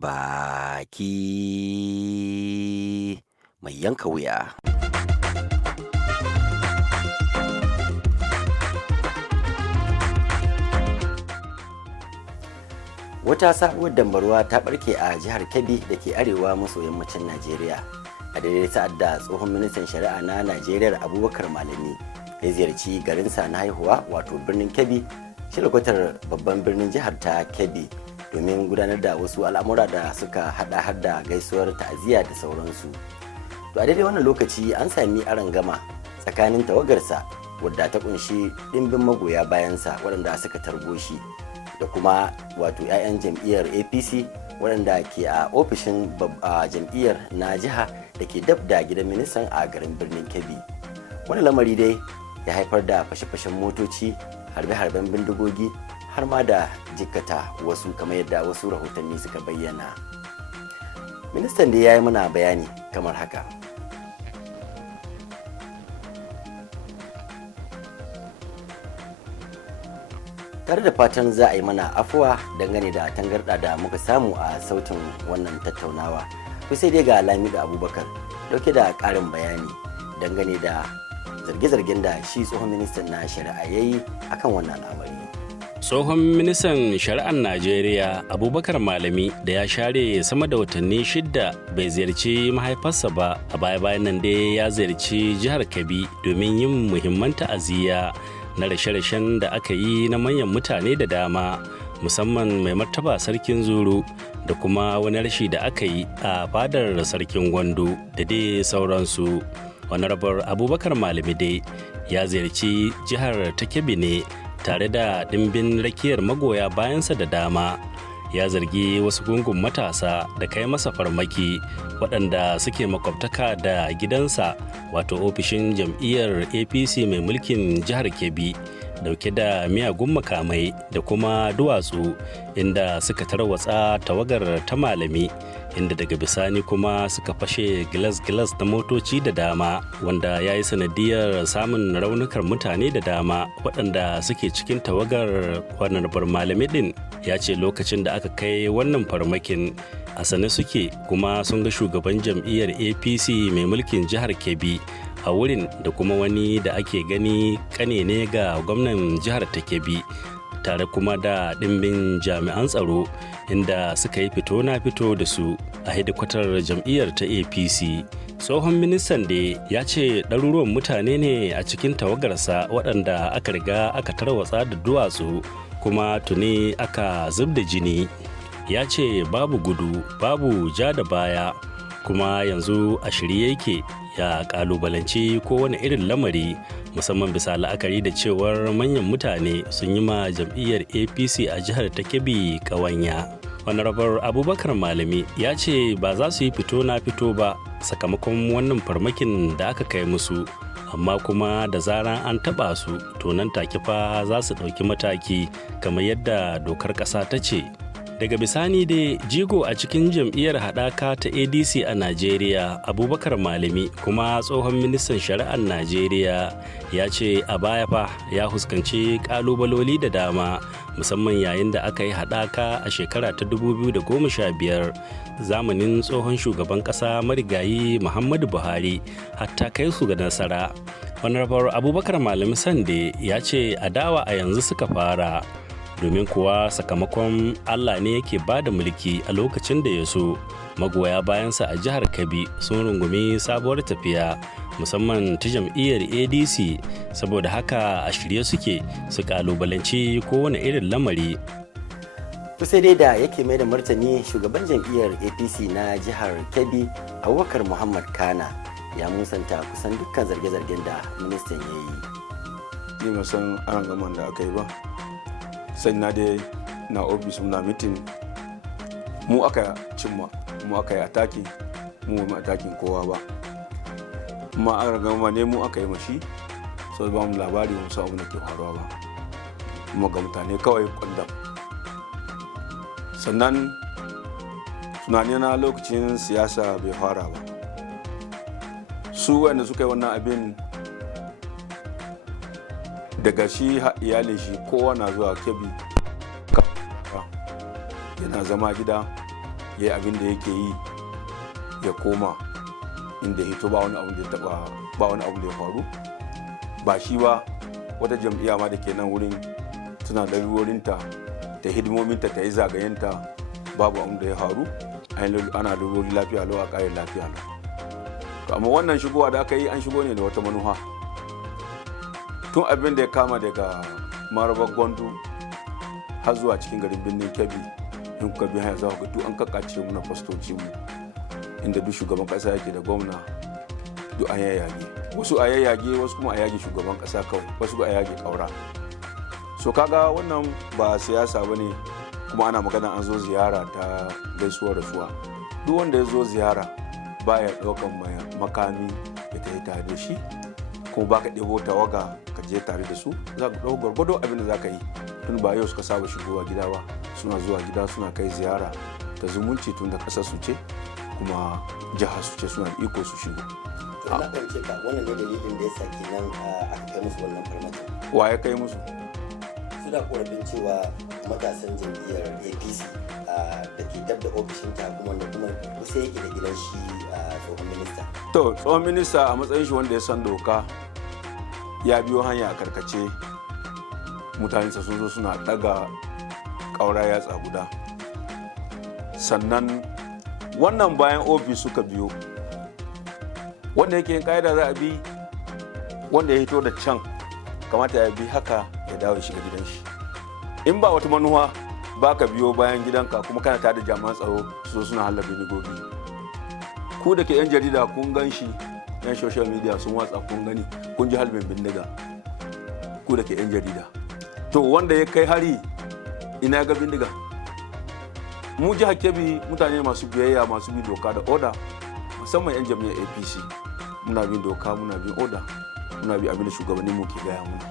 baki mai yanka wuya. Wata sabuwar dambarwa ta barke a jihar Kebbi da ke arewa maso yammacin Najeriya. A daidai sa'ad da tsohon ministan shari'a na Najeriya Abubakar Malami ya ziyarci garinsa na haihuwa wato birnin Kebbi, shilkwatar babban birnin jihar ta Kebbi, domin gudanar da wasu al'amura da suka hada har da gaisuwar ta'aziyya da sauransu. To a daidai wannan lokaci an sami arangama tsakanin tawagarsa wadda ta kunshi ɗimbin magoya bayansa waɗanda suka tarbo shi da kuma wato 'ya'yan jam'iyyar APC waɗanda ke a ofishin jam'iyyar na jiha da ke dab da gidan ministan a garin birnin Kebbi. Wani lamari dai ya haifar da fashe-fashen motoci, harbe-harben bindigogi har ma da jikkata wasu, kamar yadda wasu rahotanni suka bayyana. Ministan dai ya yi mana bayani kamar haka. Tare da fatan za a yi mana afuwa dangane da tangarɗa da muka samu a sautin wannan tattaunawa. To sai dai ga Lamido Abubakar dauke da ƙarin bayani dangane da zarge-zargen da shi tsohon ministan na shari'a ya yi akan wannan al'amari. Tsohon ministan shari'ar Najeriya Abubakar Malami da ya share sama da watanni 6 bai ziyarci mahaifarsa ba, a baya-bayan nan dai ya ziyarci jihar Kebbi domin yin muhimman ta'aziyya na rashe-rashen da aka yi na manyan mutane da dama, musamman mai martaba sarkin Zuru da kuma wani rashi da aka yi a fadar sarkin Gwandu da dai sauransu. Honorable Abubakar Malami dai ya ziyarci jihar ta Kebbi ne tare da ɗimbin rakiyar magoya bayansa da dama. Ya zargi wasu gungun matasa da kai masa farmaki waɗanda suke makwabtaka da gidansa wato ofishin jam'iyyar APC mai mulkin jihar Kebbi dauke da miyagun makamai da kuma duwatsu, inda suka tarwatsa tawagar ta Malami, inda daga bisani kuma suka fashe gilas-gilas na motoci da dama, wanda ya yi sanadiyar samun raunukan mutane da dama waɗanda suke cikin tawagar Honorable Malami ɗin. Ya ce lokacin da aka kai wannan farmakin a sane suke kuma sun ga shugaban jam'iyyar APC mai mulkin jihar Kebbi a wurin da kuma wani da ake gani kane ne ga gwamnan jihar ta Kebbi, tare kuma da ɗimbin jami'an tsaro, inda suka yi fito na fito da su a hedikwatar jam'iyyar ta APC. Tsohon ministan da ya ce ɗaruruwan mutane ne a cikin tawagarsa waɗanda aka riga aka tarwatsa da duwatsu kuma tuni aka zub da jini. Ya ce babu gudu, babu ja da baya, kuma yanzu a shirye yake ya kalubalanci kowane irin lamari, musamman bisa la'akari da cewar manyan mutane sun yi ma jam'iyyar APC a jihar ta Kebbi ƙawanya. Honorable Abubakar Malami ya ce ba za su yi fito na fito ba sakamakon wannan farmakin da aka kai musu, amma kuma da zaran an taɓa su to nan take fa za su ɗauki mataki kamar yadda dokar ƙasa ta ce. Daga bisani dai jigo a cikin jam'iyyar haɗaka ta ADC a Najeriya Abubakar Malami kuma tsohon ministan shari'ar Najeriya ya ce a baya fa ya fuskanci ƙalubaloli da dama, musamman yayin da aka yi haɗaka a shekara ta 2015 zamanin tsohon shugaban ƙasa marigayi Muhammadu Buhari, hatta kai su ga nasara. Honorable Abubakar Malami Sande ya ce adawa a yanzu suka fara, domin kuwa sakamakon Allah ne yake ba da mulki a lokacin da ya so. Magoya bayansa a jihar Kebbi sun rungumi sabuwar tafiya, musamman ta jam'iyyar ADC, saboda haka a shirye suke su kalubalanci kowane irin lamari. To sai dai da yake mai da martani, shugaban jam'iyyar APC na jihar Kebbi Abubakar Muhammad Kana ya musanta kusan dukkan zarge-zargen da ministan ya yi. Ni musan an gaman da aka yi ba, sai na dai na ofis na mitin, mu aka cimma, mu aka yi ataki, mu ba atakin kowa ba, kuma an gama ne mu aka yi mashi, sau ba mu labari mu sa abin da ke faruwa ba, kuma ga mutane kawai kwandam. Sannan tunani na lokacin siyasa bai fara ba, su wanda suka yi wannan abin daga shi iyalin shi kowa na zuwa Kebbi yana zama gida ya yi abin da yake yi ya koma inda hito ba wani abu da ya faru ba shi ba. Wata jam'iyya ma da ke nan wurin tana da lalurorinta ta hidimominta ta yi zagayenta babu abin da ya faru, ana lalurori lafiya lau a ƙarin lafiya lau. Amma wannan shigowa da aka yi an shigo ne da wata manufa tun abin da ya kama daga marabar gwandu har zuwa cikin garin birnin Kebbi. In kuka bi hanya za ku ga duk an kakkace muna fastoci mu, inda duk shugaban kasa yake da gwamna duk an yayyage, wasu a yayyage wasu kuma a yage shugaban kasa kawai, wasu a yage kaura. So kaga wannan ba siyasa bane, kuma ana magana an zo ziyara ta gaisuwar rasuwa. Duk wanda ya zo ziyara baya daukan makami ya tafi tare da shi, kuma baka ɗebo tawaga ka je tare da su, za ka ɗau gwargwado abin da za ka yi. Tun ba yau suka saba shigowa gida ba, suna zuwa gida suna kai ziyara ta zumunci tun da ƙasar su ce kuma jihar su ce, suna da iko su shigo. To na fahimce ka, wannan ne dalilin da ya sa kenan aka kai musu wannan farmaki. Wa ya kai musu? Suna korafin cewa matasan jam'iyyar APC da ke dab da ofishin ta kuma kusa yake da gidan shi tsohon minista. To tsohon minista a matsayin shi wanda ya san doka ya biyo hanya a karkace, mutane sun zo suna daga ƙaura yatsa guda. Sannan wannan bayan ofis suka biyo, wanda yake yin ƙa'ida za a bi, wanda ya hito da can kamata ya bi haka ya dawo shiga gidan shi. In ba wata manuwa ba ka biyo bayan gidanka kuma kana tada jami'an tsaro su zo suna halla bindigogi. Ku da ke 'yan jarida kun gan shi, 'yan social media sun watsa kun gani, kun ji halbin bindiga, ku da ke 'yan jarida. To wanda ya kai hari ina ga bindiga? Mu jihar Kebbi mutane masu biyayya, masu bin doka da oda, musamman 'yan jam'iyyar APC, muna bin doka, muna bin oda, muna bin abin da shugabannin mu ke gaya muna.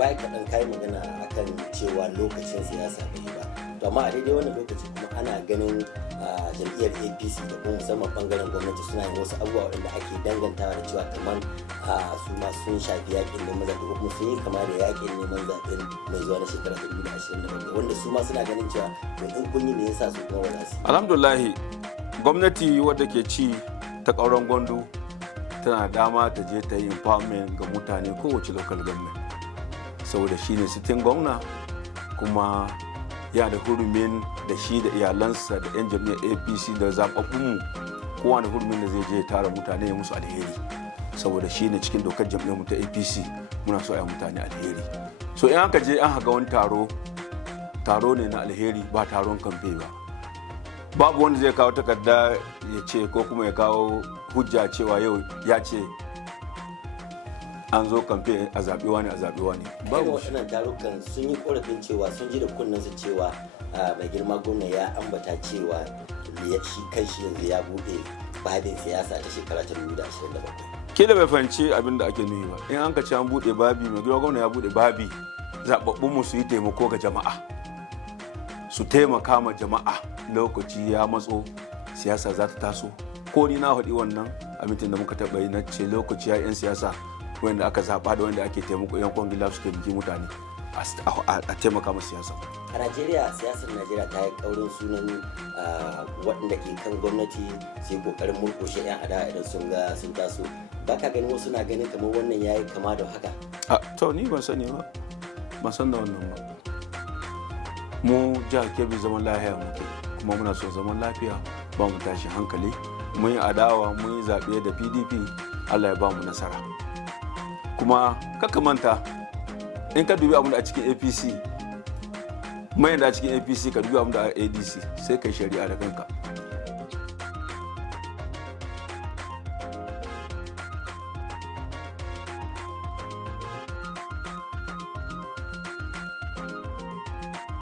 Bai kaɗan kai magana akan cewa lokacin siyasa bai ba, to amma a daidai wannan lokaci kuma ana ganin jam'iyyar APC da kuma musamman bangaren gwamnati suna yin wasu abubuwa waɗanda ake dangantawa da cewa kamar su ma sun shafi yakin neman zaɓe ko kuma sun yi kama da yakin neman zaɓen mai zuwa na shekarar 2027, wanda su ma suna ganin cewa to in kun yi ne yasa su kuma ba su. Alhamdulillahi, gwamnati wadda ke ci ta ƙauren gwandu tana dama ta je ta yi empowerment ga mutane kowace local government, saboda shi ne sitin gwamna kuma yana da hurumin da shi da iyalansa da 'yan jam'iyyar APC da zaɓaɓɓunmu kowane hurumin da zai je ya tara mutane ya musu alheri, saboda shi ne cikin dokar jam'iyyar mu ta APC muna so a mutane alheri. So in aka je an haga wani taro ne na alheri, ba taron kamfe ba. Babu wanda zai kawo takarda ya ce ko kuma ya kawo hujja cewa yau ya ce an zo kamfe a zaɓewa ne. Babu waɗannan tarukan sun yi korafin cewa sun ji da kunnensu cewa mai girma gwamna ya ambata cewa shi kanshi yanzu ya buɗe babin siyasa ta shekara ta 2027. Ke da bai fahimci abin da ake nufi ba. In an ka ce an buɗe babi, mai girma gwamna ya buɗe babi, zaɓaɓɓunmu su yi taimako ga jama'a, su taimaka ma jama'a. Lokaci ya matso, siyasa za ta taso. Ko ni na faɗi wannan a mitin da muka taɓa yi, na ce lokaci ya 'yan siyasa wanda aka zaɓa da wanda ake taimako 'yan kwangila su taimaki mutane a taimaka ma siyasa. A Najeriya, siyasar Najeriya ta yi ƙaurin sunan waɗanda ke kan gwamnati sai ƙoƙarin murƙushe 'yan adawa idan sun taso. Ba ka ganin wasu na ganin kamar wannan ya yi kama da haka? To ni ban sani ba, ban san da wannan ba. Mu jihar Kebbi zaman lafiya muke, kuma muna son zaman lafiya, ba mu tashi hankali. Mun yi adawa, mun yi zaɓe da PDP, Allah ya ba mu nasara. Kuma kaka manta, in ka dubi abin da a cikin APC, mai da a cikin APC ka dubi abin da a ADC, sai kai shari'a da kanka.